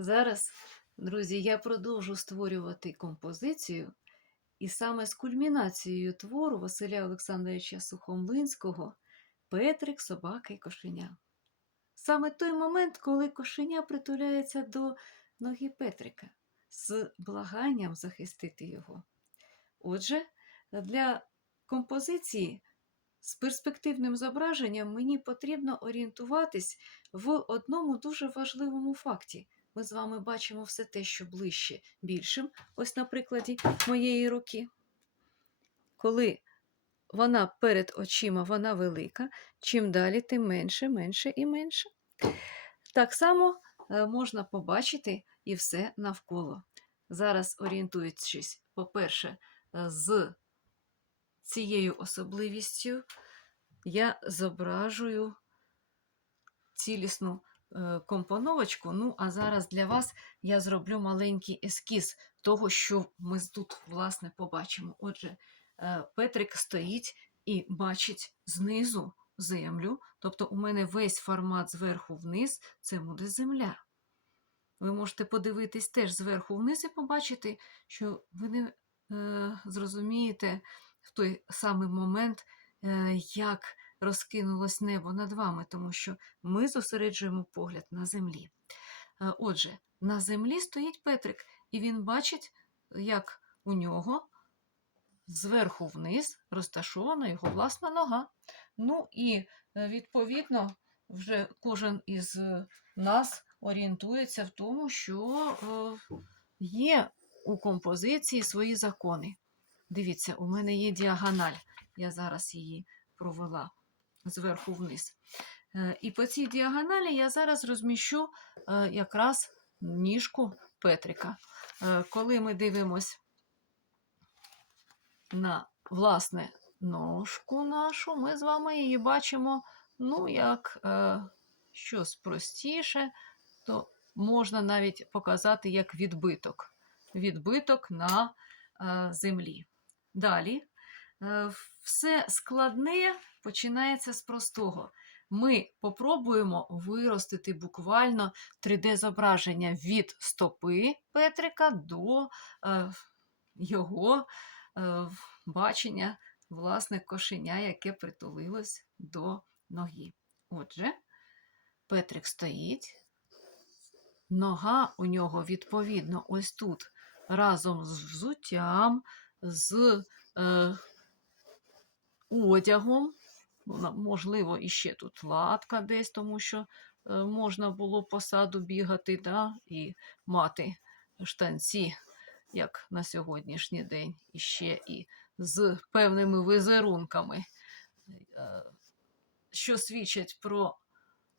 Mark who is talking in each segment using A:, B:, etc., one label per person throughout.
A: Зараз, друзі, я продовжу створювати композицію, і саме з кульмінацією твору Василя Олександровича Сухомлинського Петрик, собака і кошеня. Саме той момент, коли кошеня притуляється до ноги Петрика з благанням захистити його. Отже, для композиції з перспективним зображенням мені потрібно орієнтуватись в одному дуже важливому факті. Ми з вами бачимо все те, що ближче більшим, ось на прикладі моєї руки. Коли вона перед очима, вона велика, чим далі, тим менше, менше і менше. Так само е, можна побачити і все навколо. Зараз орієнтуючись, по-перше, е, з цією особливістю, я зображую цілісну компоновочку. Ну, а зараз для вас я зроблю маленький ескіз того, що ми тут, власне, побачимо. Отже, е, Петрик стоїть і бачить знизу землю. Тобто, у мене весь формат зверху вниз це буде земля. Ви можете подивитись теж зверху вниз і побачити, що ви не е, зрозумієте в той самий момент, е, як розкинулось небо над вами, тому що ми зосереджуємо погляд на землі. Е, Отже, на землі стоїть Петрик, і він бачить, як у нього зверху вниз розташована його власна нога. Ну і е, відповідно, вже кожен із е, нас орієнтується в тому, що є у композиції свої закони. Дивіться, у мене є діагональ. Я зараз її провела зверху вниз. Е, І по цій діагоналі я зараз розміщу е, якраз ніжку Петрика. Е, Коли ми дивимось на власне ножку нашу, ми з вами її бачимо, ну, як щось простіше, то можна навіть показати як відбиток. Відбиток на землі. Далі, все складне починається з простого. Ми попробуємо виростити буквально 3D-зображення від стопи Петрика до е, його е, бачення, власне, кошеня, яке притулилось до ноги. Отже, Петрик стоїть, нога у нього відповідно ось тут разом з взуттям, з е, одягом. Можливо, іще тут латка десь, тому що е, можна було по саду бігати да, і мати штанці, як на сьогоднішній день, іще і з певними візерунками, е, що свідчать про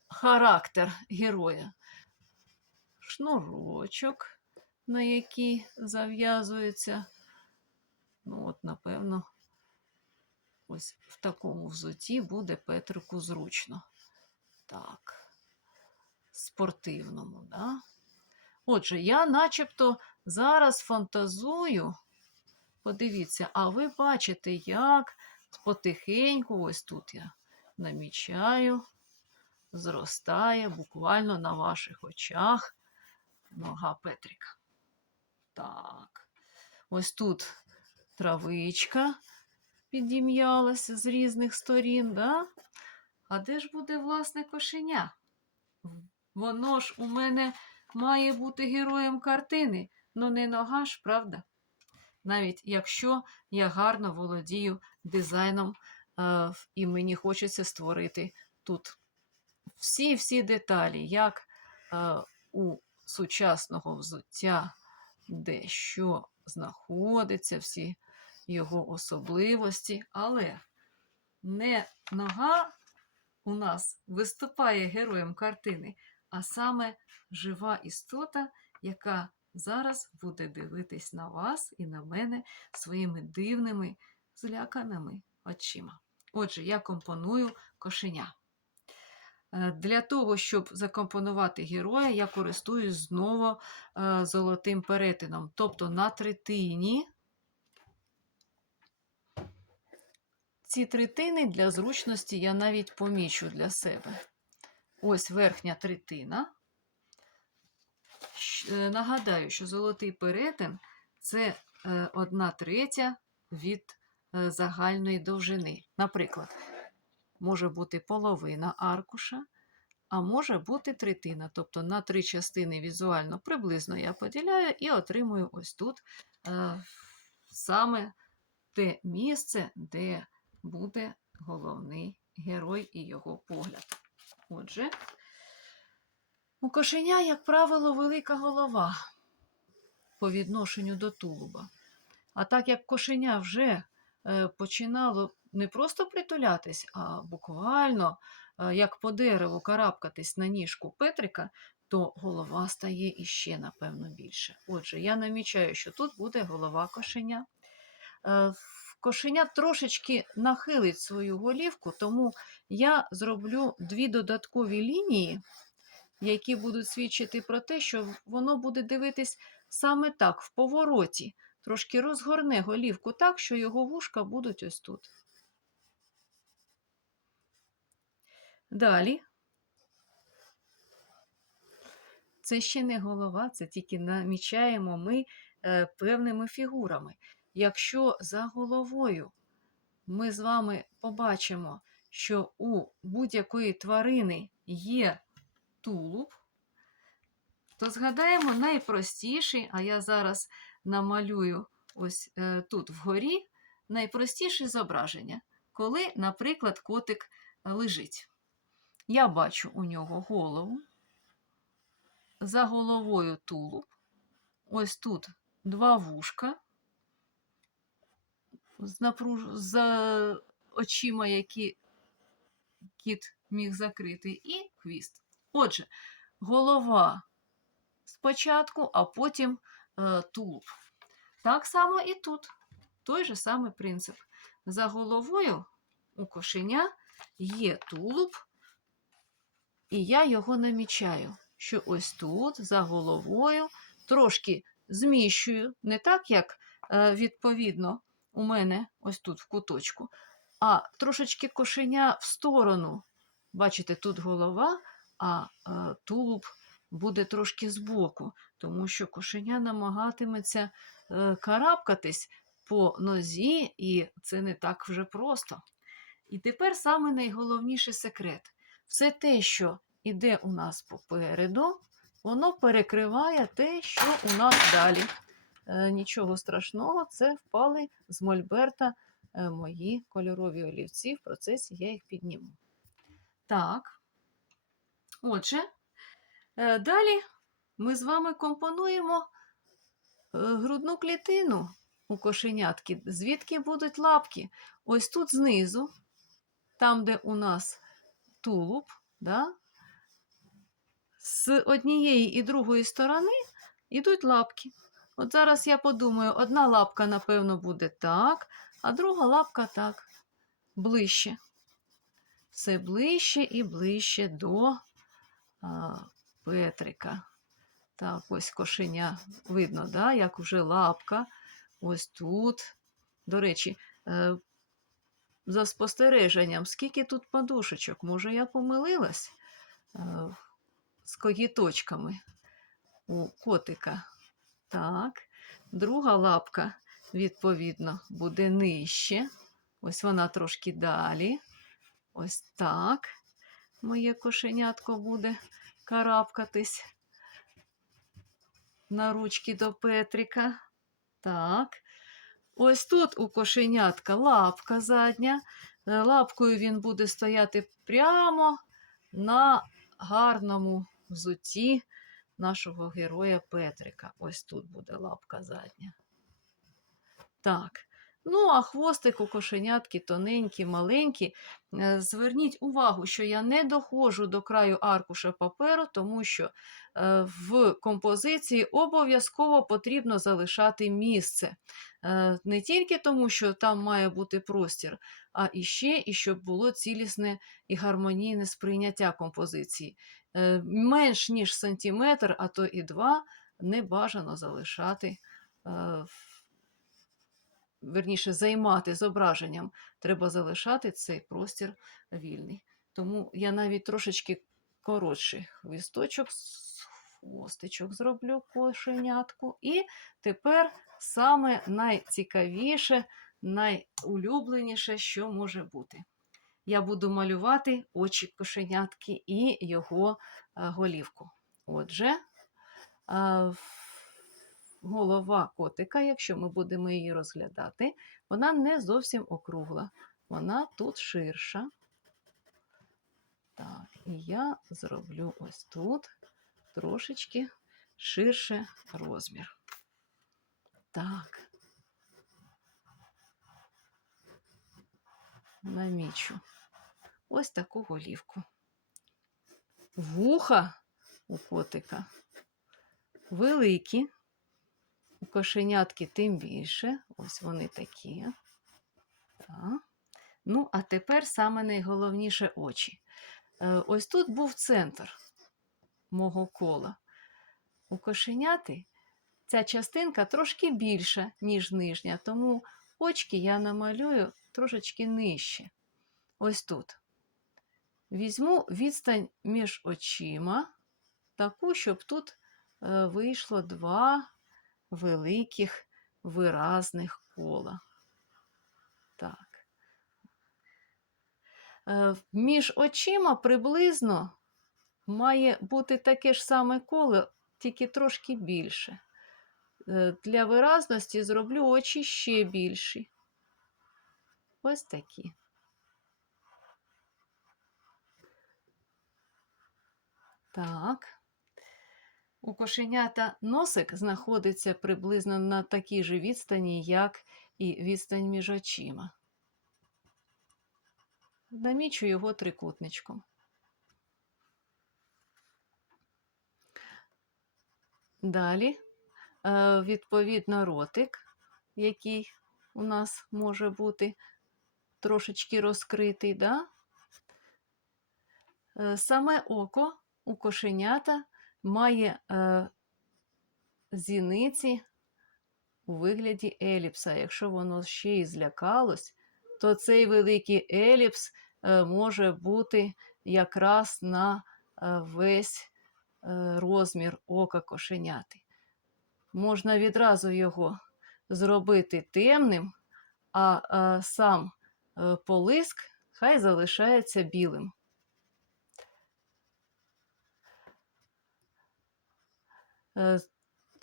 A: характер героя. Шнурочок, на який зав'язується. Ну, от, напевно, ось в такому взуті буде Петрику зручно. Так, спортивному, да? Отже, я начебто зараз фантазую. Подивіться, а ви бачите, як потихеньку, ось тут я намічаю, зростає буквально на ваших очах нога Петрика. Так. Ось тут травичка підім'ялася з різних сторін, да? А де ж буде власне кошеня? Воно ж у мене має бути героєм картини, ну не нога ж, правда? Навіть якщо я гарно володію дизайном, е, і мені хочеться створити тут всі-всі деталі, як е, у сучасного взуття, де що знаходиться, всі його особливості, але не нога у нас виступає героєм картини, а саме жива істота, яка зараз буде дивитись на вас і на мене своїми дивними, зляканими очима. Отже, я компоную кошеня. Е, Для того, щоб закомпонувати героя, я користуюсь знову е, золотим перетином. Тобто на третині ці третини для зручності я навіть помічу для себе. Ось верхня третина. е, нагадаю, що золотий перетин це е, одна третя від е, загальної довжини. Наприклад, може бути половина аркуша, а може бути третина. Тобто на три частини візуально приблизно я поділяю і отримую ось тут саме те місце, де буде головний герой і його погляд. Отже, у кошеня, як правило, велика голова по відношенню до тулуба. А так як кошеня вже е, починало не просто притулятись, а буквально е, як по дереву карабкатись на ніжку Петрика, то голова стає іще, напевно, більше. Отже, я намічаю, що тут буде голова кошеня. Кошеня трошечки нахилить свою голівку, тому я зроблю дві додаткові лінії, які будуть свідчити про те, що воно буде дивитись саме так, в повороті. Трошки розгорне голівку так, що його вушка будуть ось тут. Далі. Це ще не голова, це тільки намічаємо ми е, певними фігурами. Якщо за головою ми з вами побачимо, що у будь-якої тварини є тулуб, то згадаємо найпростіший, а я зараз намалюю ось е, тут вгорі, найпростіше зображення, коли, наприклад, котик лежить. Я бачу у нього голову, за головою тулуб, ось тут два вушка з, напруж... з очима, які кіт міг закрити, і хвіст. Отже, голова спочатку, а потім е, тулуб. Так само і тут. Той же самий принцип. За головою у кошеня є тулуб, і я його намічаю, що ось тут, за головою, трошки зміщую, не так, як е, відповідно у мене ось тут в куточку, а трошечки кошеня в сторону. Бачите, тут голова, а е, тулуб буде трошки збоку, тому що кошеня намагатиметься е, карабкатись по нозі, і це не так вже просто. І тепер саме найголовніший секрет. Все те, що іде у нас попереду, воно перекриває те, що у нас далі. Е, Нічого страшного, це впали з мольберта е, мої кольорові олівці. В процесі я їх підніму. Так. Отже, е, далі ми з вами компонуємо грудну клітину у кошенятки, звідки будуть лапки. Ось тут знизу, там, де у нас тулуб, да? з однієї і другої сторони йдуть лапки. От зараз я подумаю, одна лапка, напевно, буде так, а друга лапка так, ближче. Все ближче і ближче до а, Петрика. Так, ось кошеня. Видно, да, як вже лапка. Ось тут. До речі, е, за спостереженням, скільки тут подушечок? Може, я помилилась е, з когіточками у котика. Так, друга лапка, відповідно, буде нижче. Ось вона трошки далі. Ось так. Моє кошенятко буде карабкатись на ручки до Петрика. Так. Ось тут у кошенятка лапка задня. Е, Лапкою він буде стояти прямо на гарному взутті нашого героя Петрика. Ось тут буде лапка задня. Так. Ну, а хвостик у кошенятки тоненький, маленький. Е, Зверніть увагу, що я не доходжу до краю аркуша паперу, тому що е, в композиції обов'язково потрібно залишати місце. Е, Не тільки тому, що там має бути простір, а іще, і щоб було цілісне і гармонійне сприйняття композиції. Менш ніж сантиметр, а то і два, не бажано залишати. в верніше займати зображенням, треба залишати цей простір вільний. Тому я навіть трошечки коротший хвісточок хвостичок зроблю кошенятку. І тепер саме найцікавіше, найулюбленіше, що може бути. Я буду малювати очі кошенятки і його голівку. Отже, в- голова котика, якщо ми будемо її розглядати, вона не зовсім округла, вона тут ширша. Так, і я зроблю ось тут трошечки ширше розмір. Так. Намічу ось таку голівку. Вуха у котика великі, кошенятки тим більше. Ось вони такі. Так. Ну, а тепер саме найголовніше очі. Е, Ось тут був центр мого кола. У кошеняти ця частинка трошки більша, ніж нижня, тому очки я намалюю трошечки нижче. Ось тут. Візьму відстань між очима, таку, щоб тут е, вийшло два великих виразних кола. Так. Е, Між очима приблизно має бути таке ж саме коло, тільки трошки більше. Е, Для виразності зроблю очі ще більші. Ось такі. Так. У кошенята носик знаходиться приблизно на такій же відстані, як і відстань між очима. Намічу його трикутничком. Далі, е, відповідно, ротик, який у нас може бути трошечки розкритий, да? Е, Саме око у кошенята має е, зіниці у вигляді еліпса. Якщо воно ще й злякалось, то цей великий еліпс е, може бути якраз на е, весь е, розмір ока кошеняти. Можна відразу його зробити темним, а е, сам е, полиск хай залишається білим.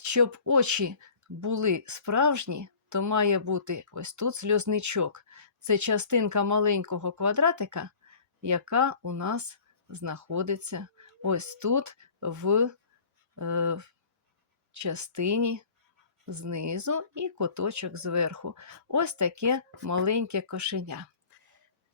A: Щоб очі були справжні, то має бути ось тут сльозничок. Це частинка маленького квадратика, яка у нас знаходиться ось тут в е, частині знизу і куточок зверху. Ось таке маленьке кошеня.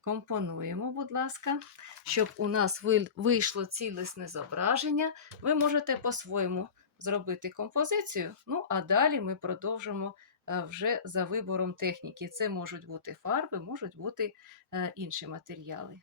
A: Компонуємо, будь ласка, щоб у нас вийшло цілісне зображення. Ви можете по-своєму зробити композицію. Ну, а далі ми продовжимо е, вже за вибором техніки. Це можуть бути фарби, можуть бути е, інші матеріали.